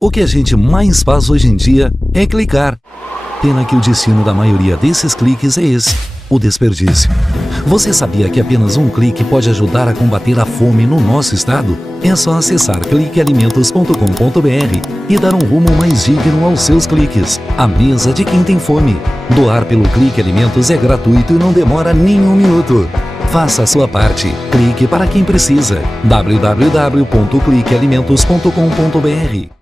O que a gente mais faz hoje em dia é clicar. Pena que o destino da maioria desses cliques é esse, o desperdício. Você sabia que apenas um clique pode ajudar a combater a fome no nosso estado? É só acessar cliquealimentos.com.br e dar um rumo mais digno aos seus cliques. A mesa de quem tem fome. Doar pelo Clique Alimentos é gratuito e não demora nem um minuto. Faça a sua parte. Clique para quem precisa. www.cliquealimentos.com.br.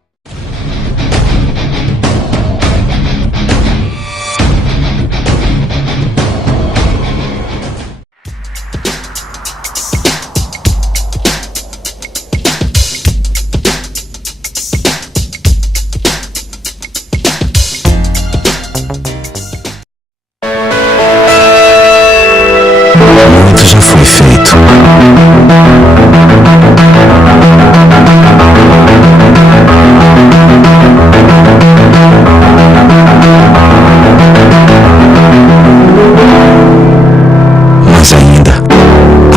Muito já foi feito. Mas ainda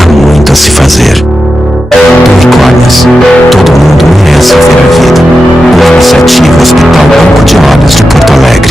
há muito a se fazer. Unicórnios, todo mundo merece ver a vida. Iniciativa Hospital Banco de Olhos de Porto Alegre.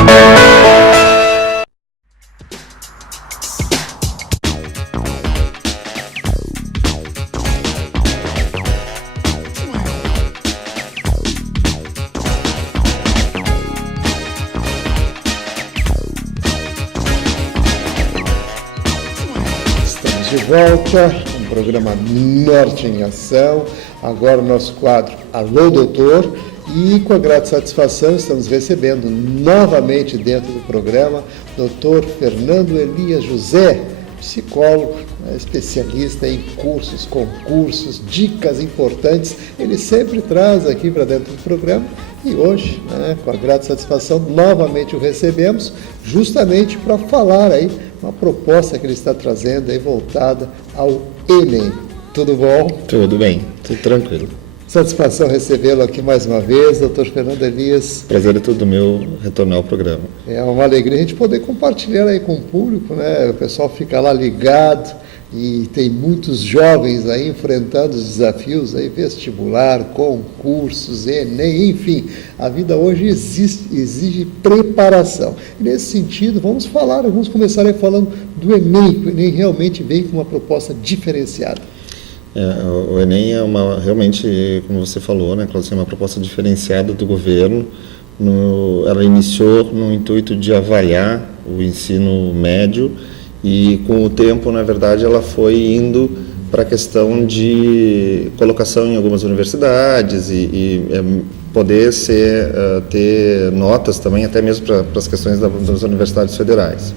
De volta, um programa Norte em Ação, agora o nosso quadro Alô Doutor, e com a grata satisfação estamos recebendo novamente dentro do programa Dr. Fernando Elias José, psicólogo, especialista em cursos, concursos, dicas importantes, ele sempre traz aqui para dentro do programa e hoje, com a grata satisfação, novamente o recebemos justamente para falar aí uma proposta que ele está trazendo aí voltada ao Enem. Tudo bom? Tudo bem, tudo tranquilo. Satisfação recebê-lo aqui mais uma vez, doutor Fernando Elias. Prazer é todo meu retornar ao programa. É uma alegria a gente poder compartilhar aí com o público, né? O pessoal fica lá ligado e tem muitos jovens aí enfrentando os desafios aí, vestibular, concursos, Enem, enfim. A vida hoje exige preparação. E nesse sentido, vamos começar aí falando do Enem, que o Enem realmente vem com uma proposta diferenciada. O Enem é realmente, como você falou, né, Cláudio, é uma proposta diferenciada do governo. Ela iniciou no intuito de avaliar o ensino médio e, com o tempo, na verdade, ela foi indo para a questão de colocação em algumas universidades e poder ter notas também, até mesmo para as questões das universidades federais.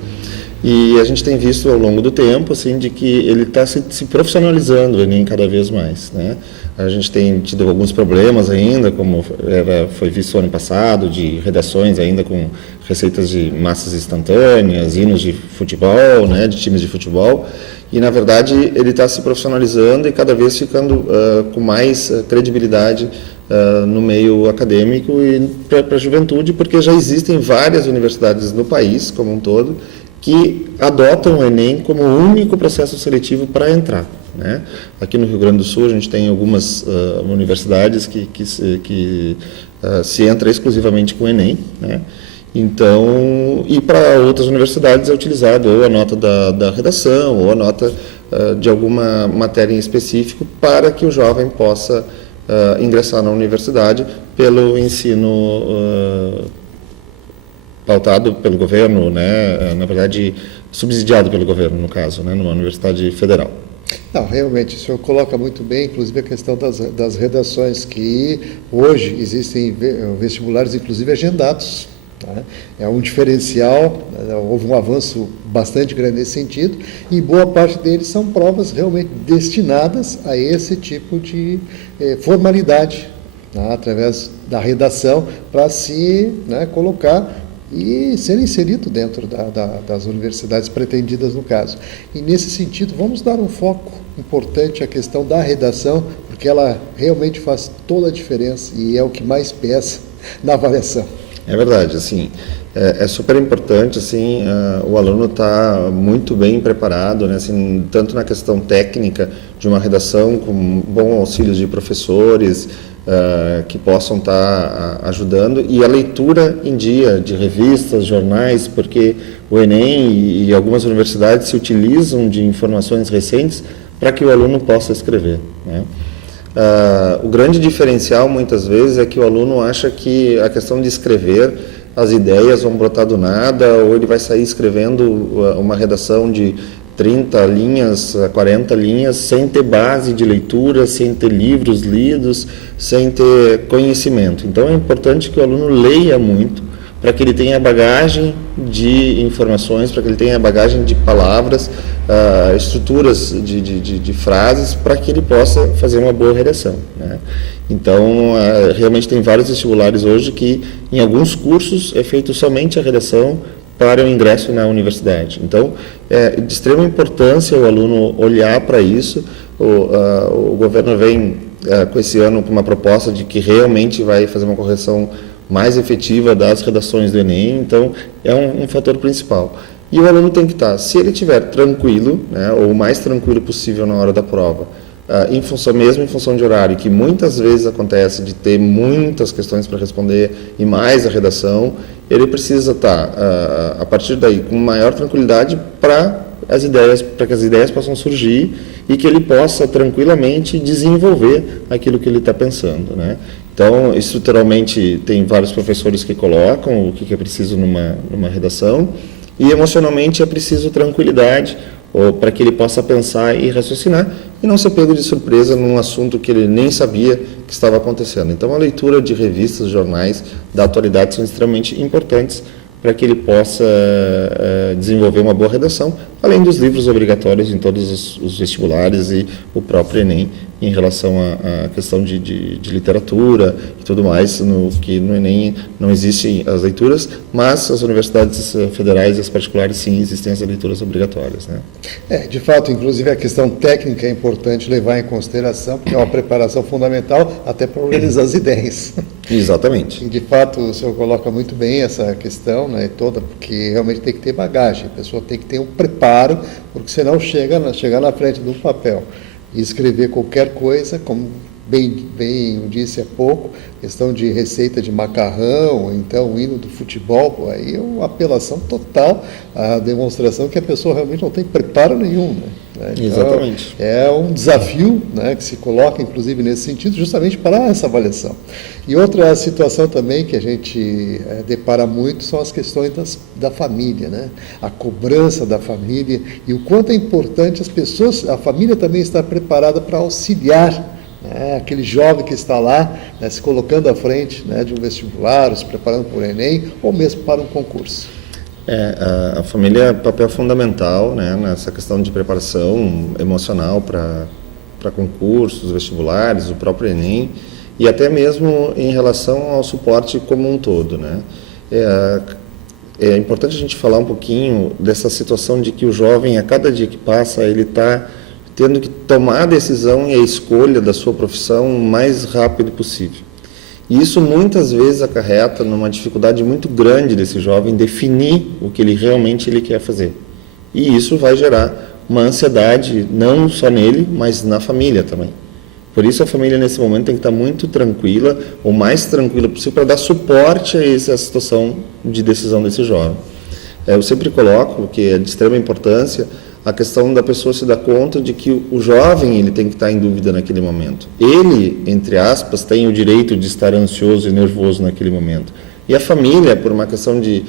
E a gente tem visto ao longo do tempo, assim, de que ele está se profissionalizando, o Enem, cada vez mais, né? A gente tem tido alguns problemas ainda, como foi visto ano passado, de redações ainda com receitas de massas instantâneas, hinos de futebol, né, de times de futebol. E, na verdade, ele está se profissionalizando e cada vez ficando com mais credibilidade no meio acadêmico e para a juventude, porque já existem várias universidades no país como um todo que adotam o Enem como o único processo seletivo para entrar, né? Aqui no Rio Grande do Sul a gente tem algumas universidades que se entra exclusivamente com o Enem, né? Então, e para outras universidades é utilizado ou a nota da redação ou a nota de alguma matéria em específico para que o jovem possa ingressar na universidade pelo ensino pautado pelo governo, né, na verdade subsidiado pelo governo, no caso, né, numa universidade federal. Não, realmente, o senhor coloca muito bem, inclusive a questão das redações, que hoje existem vestibulares, inclusive agendados, né? É um diferencial, houve um avanço bastante grande nesse sentido, e boa parte deles são provas realmente destinadas a esse tipo de formalidade, né, através da redação, para se, né, colocar e ser inserido dentro das universidades pretendidas no caso. E nesse sentido, vamos dar um foco importante à questão da redação, porque ela realmente faz toda a diferença e é o que mais pesa na avaliação. É verdade, assim, é super importante, assim, o aluno está muito bem preparado, né, assim, tanto na questão técnica de uma redação com bom auxílio de professores, que possam estar ajudando, e a leitura em dia de revistas, jornais, porque o Enem e algumas universidades se utilizam de informações recentes para que o aluno possa escrever, né? O grande diferencial muitas vezes é que o aluno acha que a questão de escrever, as ideias vão brotar do nada, ou ele vai sair escrevendo uma redação de 30 linhas, 40 linhas, sem ter base de leitura, sem ter livros lidos, sem ter conhecimento. Então é importante que o aluno leia muito, para que ele tenha bagagem de informações, para que ele tenha bagagem de palavras, estruturas de frases, para que ele possa fazer uma boa redação, né? Então, realmente tem vários vestibulares hoje que, em alguns cursos, é feito somente a redação para o ingresso na universidade. Então, é de extrema importância o aluno olhar para isso. O governo vem com esse ano com uma proposta de que realmente vai fazer uma correção mais efetiva das redações do Enem, então é um fator principal. E o aluno tem que estar, se ele estiver tranquilo, né, ou o mais tranquilo possível na hora da prova, em função de horário, que muitas vezes acontece de ter muitas questões para responder e mais a redação, ele precisa estar, a partir daí, com maior tranquilidade para que as ideias possam surgir e que ele possa tranquilamente desenvolver aquilo que ele está pensando, né? Então, estruturalmente, tem vários professores que colocam o que é preciso numa redação, e emocionalmente é preciso tranquilidade, para que ele possa pensar e raciocinar e não ser pego de surpresa num assunto que ele nem sabia que estava acontecendo. Então, a leitura de revistas, jornais da atualidade são extremamente importantes para que ele possa desenvolver uma boa redação, além dos livros obrigatórios em todos os vestibulares e o próprio Enem, em relação à questão de literatura e tudo mais, que no Enem não existem as leituras, mas as universidades federais e as particulares, sim, existem as leituras obrigatórias, né? De fato, inclusive a questão técnica é importante levar em consideração, porque é uma preparação fundamental até para organizar as ideias. Exatamente. E, de fato, o senhor coloca muito bem essa questão, né, toda, porque realmente tem que ter bagagem, a pessoa tem que ter um preparo, porque senão chegar na frente do papel e escrever qualquer coisa, como bem eu disse há pouco, questão de receita de macarrão, então o hino do futebol, aí é uma apelação total à demonstração que a pessoa realmente não tem preparo nenhum, né? Então, exatamente. É um desafio, né, que se coloca, inclusive, nesse sentido, justamente para essa avaliação. E outra situação também que a gente depara muito são as questões da família, né? A cobrança da família e o quanto é importante a família também estar preparada para auxiliar, né, aquele jovem que está lá, né, se colocando à frente, né, de um vestibular, ou se preparando para o Enem, ou mesmo para um concurso. A família é papel fundamental, né, nessa questão de preparação emocional para concursos, vestibulares, o próprio Enem, e até mesmo em relação ao suporte como um todo, né? É importante a gente falar um pouquinho dessa situação de que o jovem, a cada dia que passa, ele está tendo que tomar a decisão e a escolha da sua profissão o mais rápido possível. E isso muitas vezes acarreta numa dificuldade muito grande desse jovem definir o que ele realmente quer fazer. E isso vai gerar uma ansiedade, não só nele, mas na família também. Por isso a família nesse momento tem que estar muito tranquila, o mais tranquila possível, para dar suporte a essa situação de decisão desse jovem. Eu sempre coloco que é de extrema importância a questão da pessoa se dar conta de que o jovem ele tem que estar em dúvida naquele momento. Ele, entre aspas, tem o direito de estar ansioso e nervoso naquele momento. E a família, por uma questão de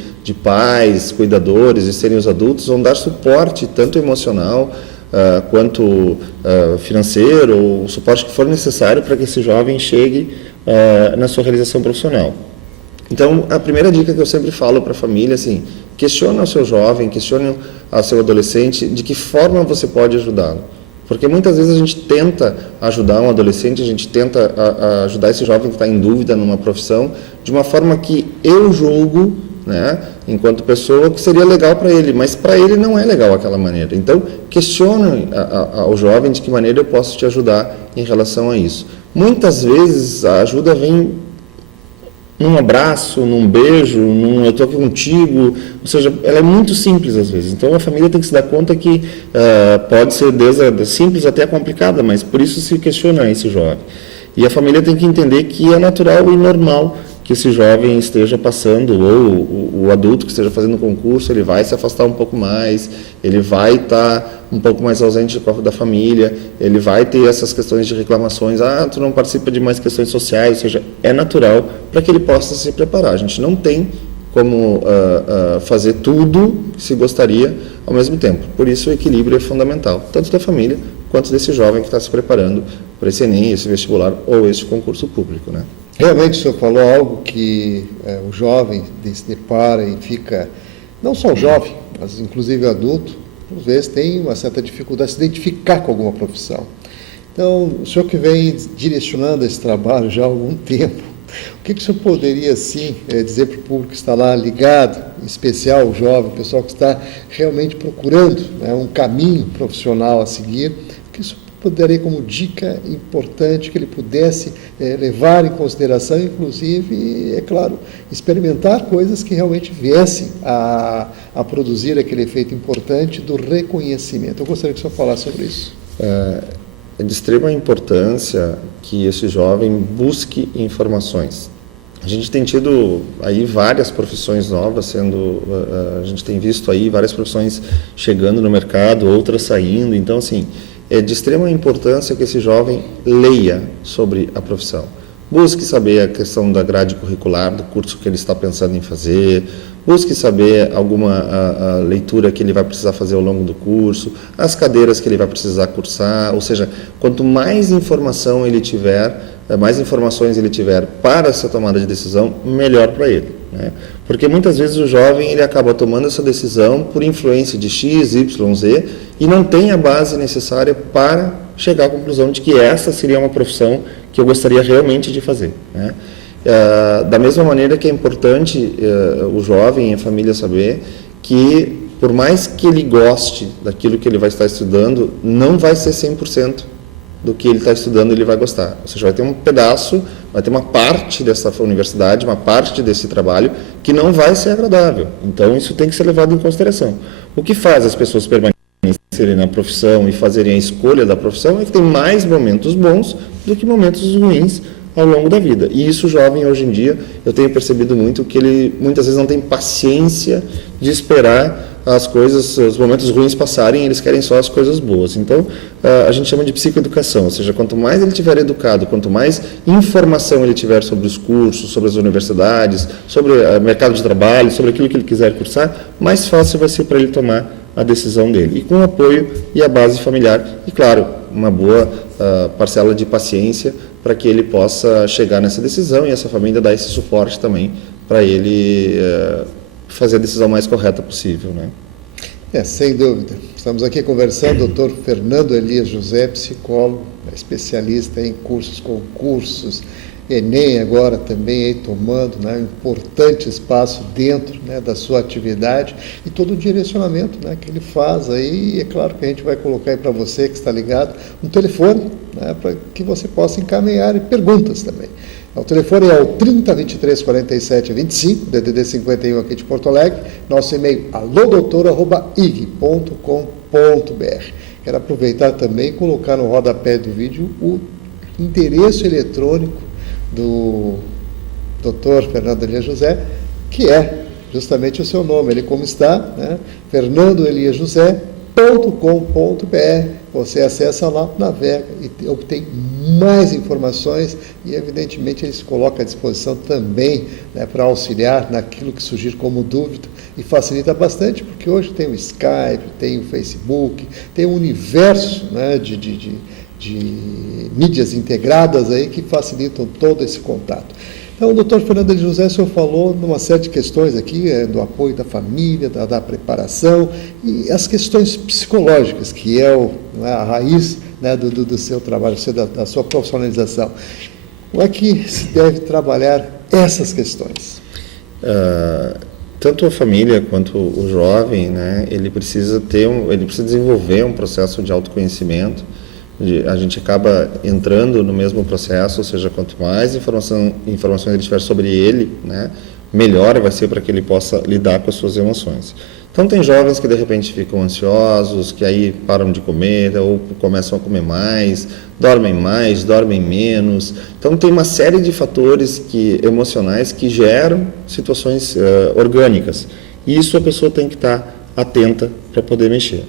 pais, cuidadores e serem os adultos, vão dar suporte tanto emocional quanto financeiro, ou o suporte que for necessário para que esse jovem chegue na sua realização profissional. Então, a primeira dica que eu sempre falo para a família, assim, questione o seu jovem, questione ao seu adolescente de que forma você pode ajudá-lo. Porque muitas vezes a gente tenta ajudar um adolescente, a gente tenta ajudar esse jovem que está em dúvida numa profissão, de uma forma que eu julgo, né, enquanto pessoa, que seria legal para ele, mas para ele não é legal aquela maneira. Então, questione ao jovem de que maneira eu posso te ajudar em relação a isso. Muitas vezes a ajuda vem num abraço, num beijo, eu estou aqui contigo, ou seja, ela é muito simples às vezes. Então a família tem que se dar conta que pode ser desde simples até complicada, mas por isso se questiona esse jovem. E a família tem que entender que é natural e normal que esse jovem esteja passando, ou o adulto que esteja fazendo o concurso, ele vai se afastar um pouco mais, ele vai estar um pouco mais ausente da família, ele vai ter essas questões de reclamações, tu não participa de mais questões sociais, ou seja, é natural para que ele possa se preparar. A gente não tem como fazer tudo que se gostaria ao mesmo tempo. Por isso o equilíbrio é fundamental, tanto da família quanto desse jovem que está se preparando para esse Enem, esse vestibular ou esse concurso público, né? Realmente o senhor falou algo que o jovem se depara e fica, não só o jovem, mas inclusive o adulto, às vezes tem uma certa dificuldade de se identificar com alguma profissão. Então, o senhor que vem direcionando esse trabalho já há algum tempo, o que o senhor poderia, assim, dizer para o público que está lá ligado, em especial o jovem, o pessoal que está realmente procurando, né, um caminho profissional a seguir, o que o senhor poderia como dica importante que ele pudesse levar em consideração, inclusive, é claro, experimentar coisas que realmente viessem a produzir aquele efeito importante do reconhecimento. Eu gostaria que o senhor falasse sobre isso. É de extrema importância que esse jovem busque informações. A gente tem tido aí várias profissões novas a gente tem visto aí várias profissões chegando no mercado, outras saindo, então assim, é de extrema importância que esse jovem leia sobre a profissão. Busque saber a questão da grade curricular, do curso que ele está pensando em fazer, busque saber alguma leitura que ele vai precisar fazer ao longo do curso, as cadeiras que ele vai precisar cursar, ou seja, quanto mais informação ele tiver, mais informações ele tiver para essa tomada de decisão, melhor para ele, né? Porque muitas vezes o jovem ele acaba tomando essa decisão por influência de X, Y, Z e não tem a base necessária para chegar à conclusão de que essa seria uma profissão que eu gostaria realmente de fazer, né? Da mesma maneira que é importante o jovem e a família saber que, por mais que ele goste daquilo que ele vai estar estudando, não vai ser 100% do que ele está estudando ele vai gostar. Ou seja, vai ter um pedaço, vai ter uma parte dessa universidade, uma parte desse trabalho que não vai ser agradável. Então, isso tem que ser levado em consideração. O que faz as pessoas permanecerem na profissão e fazerem a escolha da profissão é que tem mais momentos bons do que momentos ruins ao longo da vida. E isso o jovem hoje em dia, eu tenho percebido muito que ele muitas vezes não tem paciência de esperar as coisas, os momentos ruins passarem, eles querem só as coisas boas. Então, a gente chama de psicoeducação, ou seja, quanto mais ele tiver educado, quanto mais informação ele tiver sobre os cursos, sobre as universidades, sobre o mercado de trabalho, sobre aquilo que ele quiser cursar, mais fácil vai ser para ele tomar a decisão dele. E com o apoio e a base familiar, e claro, uma boa parcela de paciência para que ele possa chegar nessa decisão e essa família dar esse suporte também para ele fazer a decisão mais correta possível, né? Sem dúvida. Estamos aqui conversando, Dr. Fernando Elias José, psicólogo, especialista em concursos, Enem agora também aí tomando, né, um importante espaço dentro, né, da sua atividade e todo o direcionamento, né, que ele faz aí. É claro que a gente vai colocar aí para você que está ligado um telefone, né, para que você possa encaminhar perguntas também. O telefone é o 30 23 47 25, DDD 51 aqui de Porto Alegre. Nosso e-mail alodoutor@ig.com.br. Quero aproveitar também e colocar no rodapé do vídeo o endereço eletrônico do Dr. Fernando Elias José, que é justamente o seu nome, ele como está, né? fernandoeliasjosé.com.br. Você acessa lá, navega e obtém mais informações e, evidentemente, ele se coloca à disposição também, né, para auxiliar naquilo que surgir como dúvida e facilita bastante, porque hoje tem o Skype, tem o Facebook, tem um universo, né, de mídias integradas aí que facilitam todo esse contato. Então, o doutor Fernando Elias José, o senhor falou numa série de questões aqui, do apoio da família, da preparação e as questões psicológicas, que é a raiz, né, do seu trabalho, da sua profissionalização. Como é que se deve trabalhar essas questões? Tanto a família quanto o jovem, né, ele precisa desenvolver um processo de autoconhecimento. A gente acaba entrando no mesmo processo, ou seja, quanto mais informações ele tiver sobre ele, né, melhor vai ser para que ele possa lidar com as suas emoções. Então tem jovens que de repente ficam ansiosos, que aí param de comer ou começam a comer mais, dormem menos. Então tem uma série de fatores emocionais que geram situações orgânicas. E isso a pessoa tem que estar atenta para poder mexer.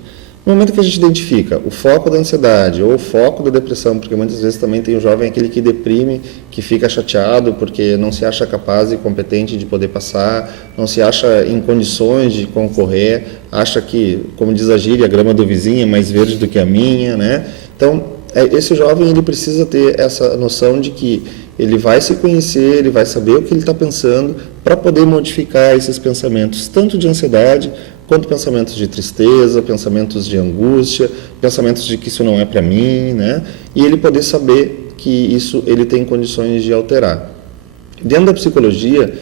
No momento que a gente identifica o foco da ansiedade ou o foco da depressão, porque muitas vezes também tem o jovem aquele que deprime, que fica chateado porque não se acha capaz e competente de poder passar, não se acha em condições de concorrer, acha que, como diz a gíria, a grama do vizinho é mais verde do que a minha, né? Então, esse jovem ele precisa ter essa noção de que ele vai se conhecer, ele vai saber o que ele está pensando para poder modificar esses pensamentos, tanto de ansiedade quanto pensamentos de tristeza, pensamentos de angústia, pensamentos de que isso não é para mim, né? E ele poder saber que isso ele tem condições de alterar. Dentro da psicologia,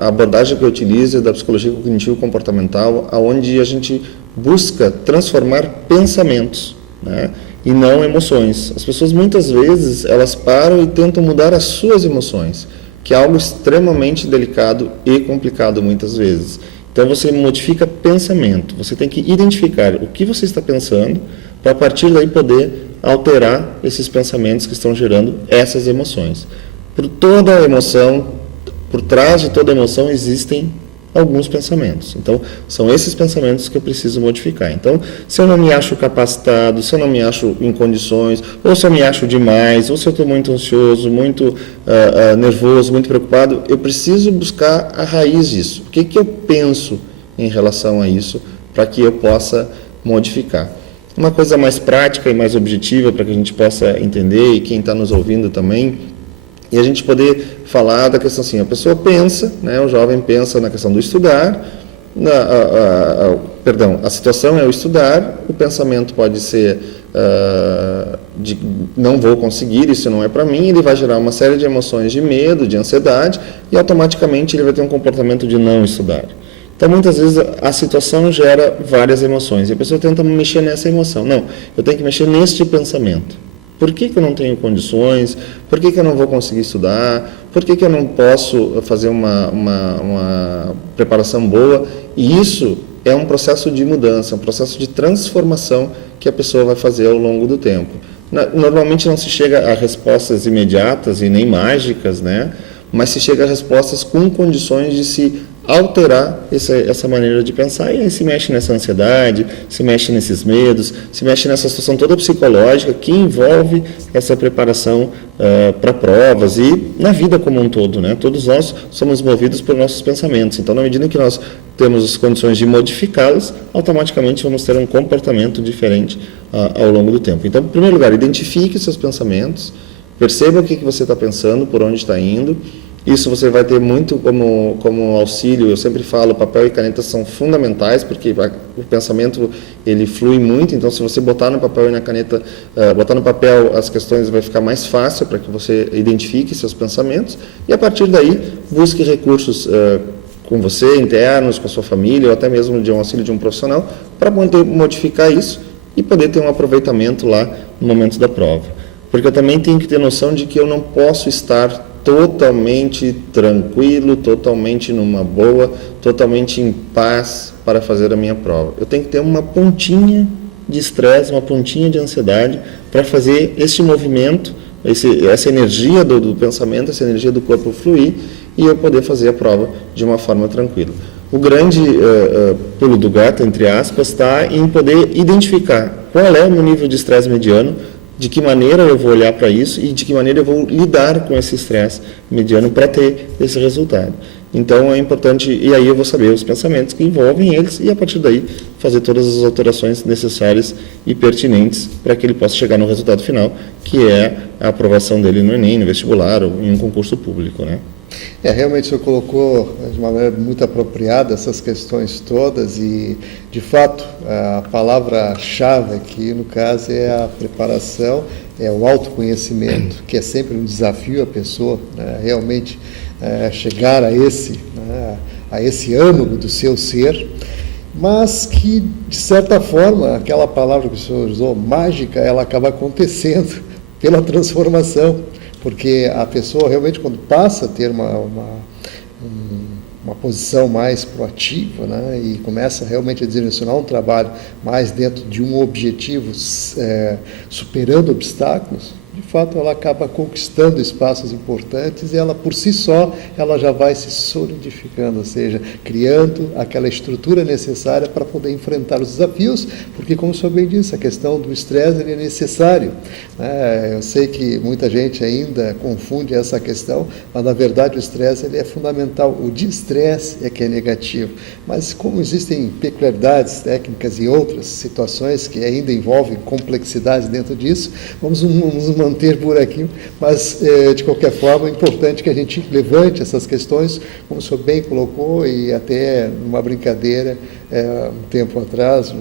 a abordagem que eu utilizo é da psicologia cognitivo-comportamental, onde a gente busca transformar pensamentos, né? E não emoções. As pessoas muitas vezes elas param e tentam mudar as suas emoções, que é algo extremamente delicado e complicado muitas vezes. Então você modifica pensamento, você tem que identificar o que você está pensando para a partir daí poder alterar esses pensamentos que estão gerando essas emoções. Por toda emoção, por trás de toda emoção existem alguns pensamentos. Então, são esses pensamentos que eu preciso modificar. Então, se eu não me acho capacitado, se eu não me acho em condições, ou se eu me acho demais, ou se eu estou muito ansioso, muito nervoso, muito preocupado, eu preciso buscar a raiz disso. O que eu penso em relação a isso para que eu possa modificar? Uma coisa mais prática e mais objetiva para que a gente possa entender, e quem está nos ouvindo também, e a gente poder falar da questão assim, a pessoa pensa, né, o jovem pensa na questão do estudar, a situação é o estudar, o pensamento pode ser de não vou conseguir, isso não é para mim, ele vai gerar uma série de emoções de medo, de ansiedade, e automaticamente ele vai ter um comportamento de não estudar. Então, muitas vezes, a situação gera várias emoções, e a pessoa tenta mexer nessa emoção. Não, eu tenho que mexer neste pensamento. Por que eu não tenho condições? Por que eu não vou conseguir estudar? Por que eu não posso fazer uma preparação boa? E isso é um processo de mudança, um processo de transformação que a pessoa vai fazer ao longo do tempo. Normalmente não se chega a respostas imediatas e nem mágicas, né? Mas se chega a respostas com condições de se alterar essa maneira de pensar, e aí se mexe nessa ansiedade, se mexe nesses medos, se mexe nessa situação toda psicológica que envolve essa preparação para provas e na vida como um todo, né? Todos nós somos movidos por nossos pensamentos, então na medida que nós temos as condições de modificá-los, automaticamente vamos ter um comportamento diferente ao longo do tempo. Então, em primeiro lugar, identifique seus pensamentos, perceba o que você está pensando, por onde está indo. Isso você vai ter muito como auxílio. Eu sempre falo, papel e caneta são fundamentais, porque o pensamento ele flui muito, então se você botar no papel e na caneta, botar no papel as questões, vai ficar mais fácil para que você identifique seus pensamentos, e a partir daí busque recursos com você, internos, com a sua família, ou até mesmo de um auxílio de um profissional, para poder modificar isso e poder ter um aproveitamento lá no momento da prova. Porque eu também tenho que ter noção de que eu não posso estar totalmente tranquilo, totalmente numa boa, totalmente em paz para fazer a minha prova. Eu tenho que ter uma pontinha de estresse, uma pontinha de ansiedade para fazer esse movimento, essa energia do pensamento, essa energia do corpo fluir e eu poder fazer a prova de uma forma tranquila. O grande pulo do gato, entre aspas, está em poder identificar qual é o meu nível de estresse mediano, de que maneira eu vou olhar para isso e de que maneira eu vou lidar com esse estresse mediano para ter esse resultado. Então é importante, e aí eu vou saber os pensamentos que envolvem eles e a partir daí fazer todas as alterações necessárias e pertinentes para que ele possa chegar no resultado final, que é a aprovação dele no Enem, no vestibular ou em um concurso público, né? Realmente o senhor colocou de uma maneira muito apropriada essas questões todas e, de fato, a palavra-chave aqui, no caso, é a preparação, é o autoconhecimento, que é sempre um desafio à pessoa, né, realmente chegar a esse âmago do seu ser, mas que, de certa forma, aquela palavra que o senhor usou, mágica, ela acaba acontecendo pela transformação. Porque a pessoa realmente, quando passa a ter uma uma posição mais proativa, né, e começa realmente a direcionar um trabalho mais dentro de um objetivo, superando obstáculos, de fato ela acaba conquistando espaços importantes e ela por si só ela já vai se solidificando, ou seja, criando aquela estrutura necessária para poder enfrentar os desafios, porque como o senhor bem disse, a questão do estresse ele é necessário, né? Eu sei que muita gente ainda confunde essa questão, mas na verdade o estresse ele é fundamental, o desestresse é que é negativo, mas como existem peculiaridades técnicas e outras situações que ainda envolvem complexidades dentro disso, vamos manter por aqui, mas de qualquer forma é importante que a gente levante essas questões, como o senhor bem colocou, e até numa brincadeira, um tempo atrás,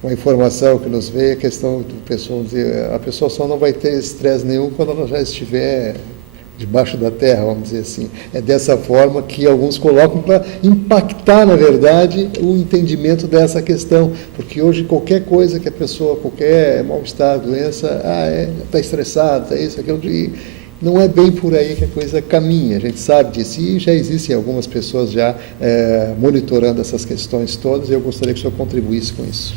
uma informação que nos veio, a questão do pessoal dizer, a pessoa só não vai ter estresse nenhum quando ela já estiver debaixo da terra, vamos dizer assim. É dessa forma que alguns colocam para impactar, na verdade, o entendimento dessa questão, porque hoje qualquer coisa que a pessoa, qualquer mal-estar, doença, está estressado, está isso, aquilo, e não é bem por aí que a coisa caminha, a gente sabe disso, e já existem algumas pessoas já monitorando essas questões todas, e eu gostaria que o senhor contribuísse com isso.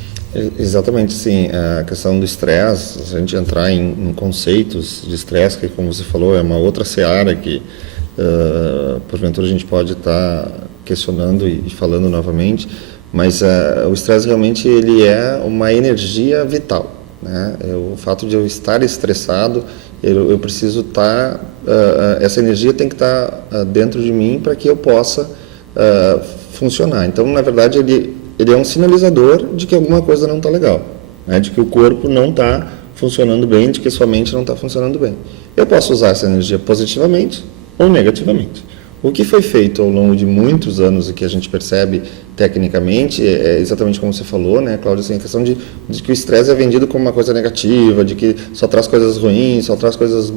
Exatamente, sim. A questão do estresse, se a gente entrar em conceitos de estresse, que como você falou, é uma outra seara que, porventura, a gente pode estar questionando e falando novamente, mas o estresse realmente ele é uma energia vital, né? O fato de eu estar estressado, eu preciso estar, essa energia tem que estar dentro de mim para que eu possa funcionar. Então, na verdade, ele é um sinalizador de que alguma coisa não está legal, né? De que o corpo não está funcionando bem, de que sua mente não está funcionando bem. Eu posso usar essa energia positivamente ou negativamente. O que foi feito ao longo de muitos anos e que a gente percebe tecnicamente é exatamente como você falou, né, Cláudio, assim, a questão de que o estresse é vendido como uma coisa negativa, de que só traz coisas ruins, só traz coisas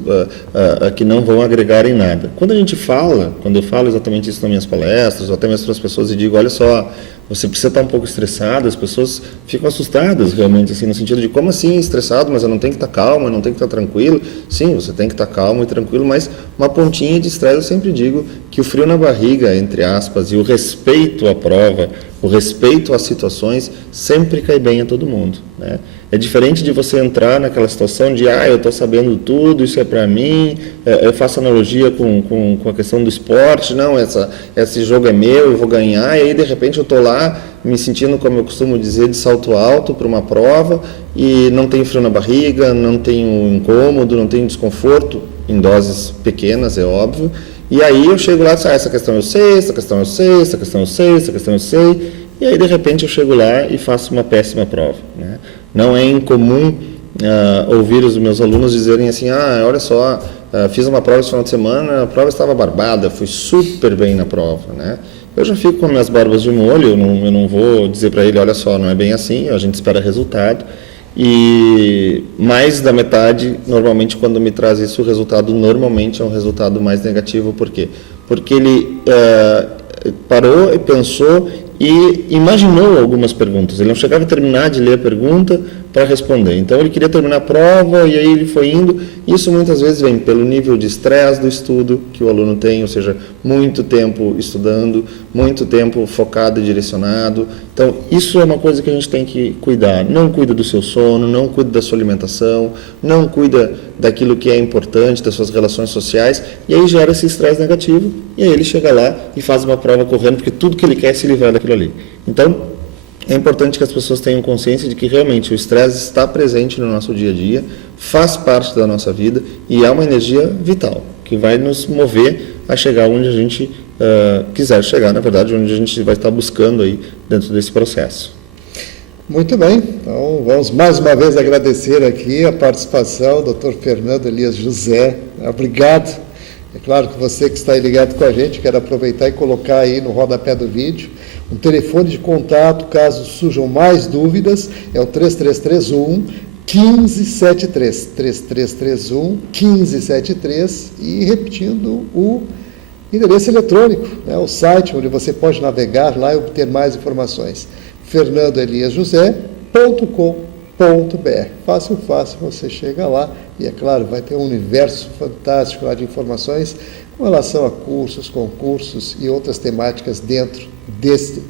que não vão agregar em nada. Quando eu falo exatamente isso nas minhas palestras, ou até mesmo para as pessoas, e digo, olha só, você precisa estar um pouco estressado, as pessoas ficam assustadas realmente, assim, no sentido de como assim estressado, mas eu não tenho que estar calmo, eu não tenho que estar tranquilo. Sim, você tem que estar calmo e tranquilo, mas uma pontinha de estresse, eu sempre digo que o frio na barriga, entre aspas, e o respeito à prova, o respeito às situações, sempre cai bem a todo mundo, né? É diferente de você entrar naquela situação de, eu estou sabendo tudo, isso é para mim, eu faço analogia com a questão do esporte, não, esse jogo é meu, eu vou ganhar, e aí de repente eu estou lá me sentindo, como eu costumo dizer, de salto alto para uma prova, e não tenho frio na barriga, não tenho incômodo, não tenho desconforto, em doses pequenas, é óbvio, e aí eu chego lá e digo, essa questão eu sei, essa questão eu sei, essa questão eu sei, essa questão eu sei, e aí de repente eu chego lá e faço uma péssima prova, né? Não é incomum ouvir os meus alunos dizerem assim, olha só, fiz uma prova esse final de semana, a prova estava barbada, fui super bem na prova, né? Eu já fico com minhas barbas de molho, eu não vou dizer para ele, olha só, não é bem assim, a gente espera resultado. E mais da metade, normalmente, quando me traz isso, o resultado normalmente é um resultado mais negativo. Por quê? Porque ele parou e pensou e imaginou algumas perguntas. Ele não chegava a terminar de ler a pergunta para responder. Então, ele queria terminar a prova e aí ele foi indo. Isso muitas vezes vem pelo nível de estresse do estudo que o aluno tem, ou seja, muito tempo estudando, muito tempo focado e direcionado. Então, isso é uma coisa que a gente tem que cuidar. Não cuida do seu sono, não cuida da sua alimentação, não cuida daquilo que é importante, das suas relações sociais, e aí gera esse estresse negativo, e aí ele chega lá e faz uma prova correndo, porque tudo que ele quer é se livrar daquilo ali. Então, é importante que as pessoas tenham consciência de que realmente o estresse está presente no nosso dia a dia, faz parte da nossa vida e é uma energia vital, que vai nos mover a chegar onde a gente quiser chegar, na verdade, onde a gente vai estar buscando aí dentro desse processo. Muito bem, então vamos mais uma vez agradecer aqui a participação do Dr. Fernando Elias José. Obrigado. É claro que você que está aí ligado com a gente, quero aproveitar e colocar aí no rodapé do vídeo um telefone de contato, caso surjam mais dúvidas, é o 3331 1573, 3331 1573, e repetindo o endereço eletrônico, né, o site onde você pode navegar lá e obter mais informações, fernandoeliasjosé.com.br. Fácil, você chega lá e, é claro, vai ter um universo fantástico lá de informações com relação a cursos, concursos e outras temáticas dentro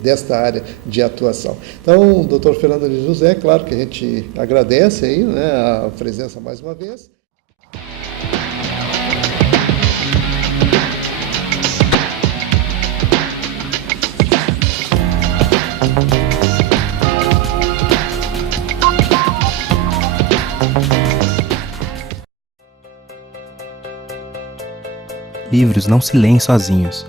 desta área de atuação. Então, doutor Fernando de José, claro que a gente agradece aí, né, a presença mais uma vez. Livros não se leem sozinhos.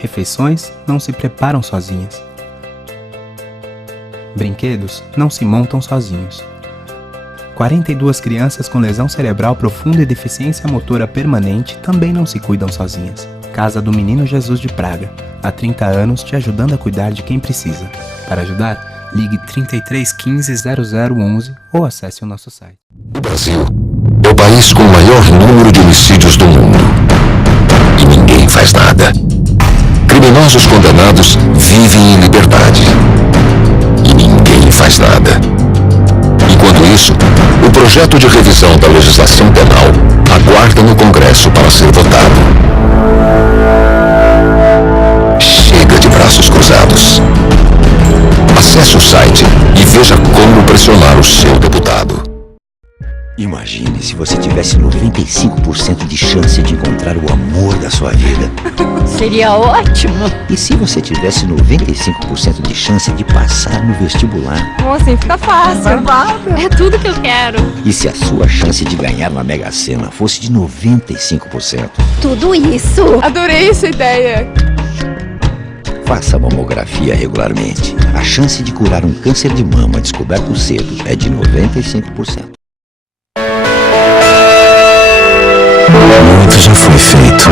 Refeições não se preparam sozinhas. Brinquedos não se montam sozinhos. 42 crianças com lesão cerebral profunda e deficiência motora permanente também não se cuidam sozinhas. Casa do Menino Jesus de Praga. Há 30 anos te ajudando a cuidar de quem precisa. Para ajudar, ligue 33 15 0011 ou acesse o nosso site. O Brasil é o país com o maior número de homicídios do mundo. E ninguém faz nada. Criminosos condenados vivem em liberdade. E ninguém faz nada. Enquanto isso, o projeto de revisão da legislação penal aguarda no Congresso para ser votado. Chega de braços cruzados. Acesse o site e veja como pressionar o seu deputado. Imagine se você tivesse 95% de chance de encontrar o amor da sua vida. Seria ótimo. E se você tivesse 95% de chance de passar no vestibular? Como assim? Fica fácil. É tudo que eu quero. E se a sua chance de ganhar na Mega Sena fosse de 95%? Tudo isso. Adorei essa ideia. Faça mamografia regularmente. A chance de curar um câncer de mama descoberto cedo é de 95%. Muito já foi feito.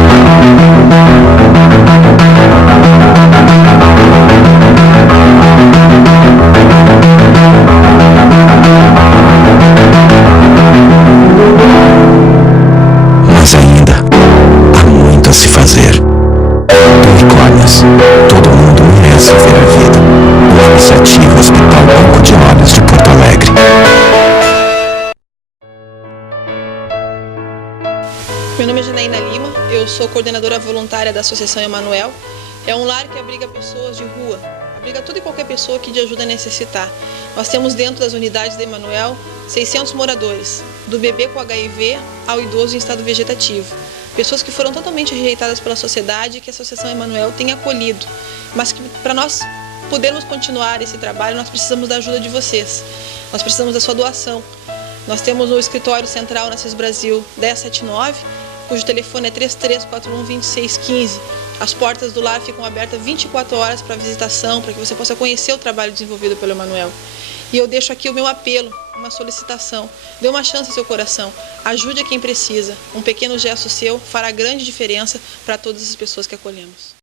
Mas ainda há muito a se fazer. Pericólias. Todo mundo merece ver a vida. Uma iniciativa Hospital Banco de Olhos de Porto Alegre. Meu nome é Janaína Lima, eu sou coordenadora voluntária da Associação Emanuel. É um lar que abriga pessoas de rua, abriga toda e qualquer pessoa que de ajuda necessitar. Nós temos dentro das unidades da Emanuel 600 moradores, do bebê com HIV ao idoso em estado vegetativo. Pessoas que foram totalmente rejeitadas pela sociedade e que a Associação Emanuel tem acolhido. Mas que para nós podermos continuar esse trabalho, nós precisamos da ajuda de vocês. Nós precisamos da sua doação. Nós temos o escritório central na CIS Brasil 1079, cujo telefone é 3341-2615. As portas do lar ficam abertas 24 horas para visitação, para que você possa conhecer o trabalho desenvolvido pelo Emanuel. E eu deixo aqui o meu apelo, uma solicitação. Dê uma chance ao seu coração. Ajude a quem precisa. Um pequeno gesto seu fará grande diferença para todas as pessoas que acolhemos.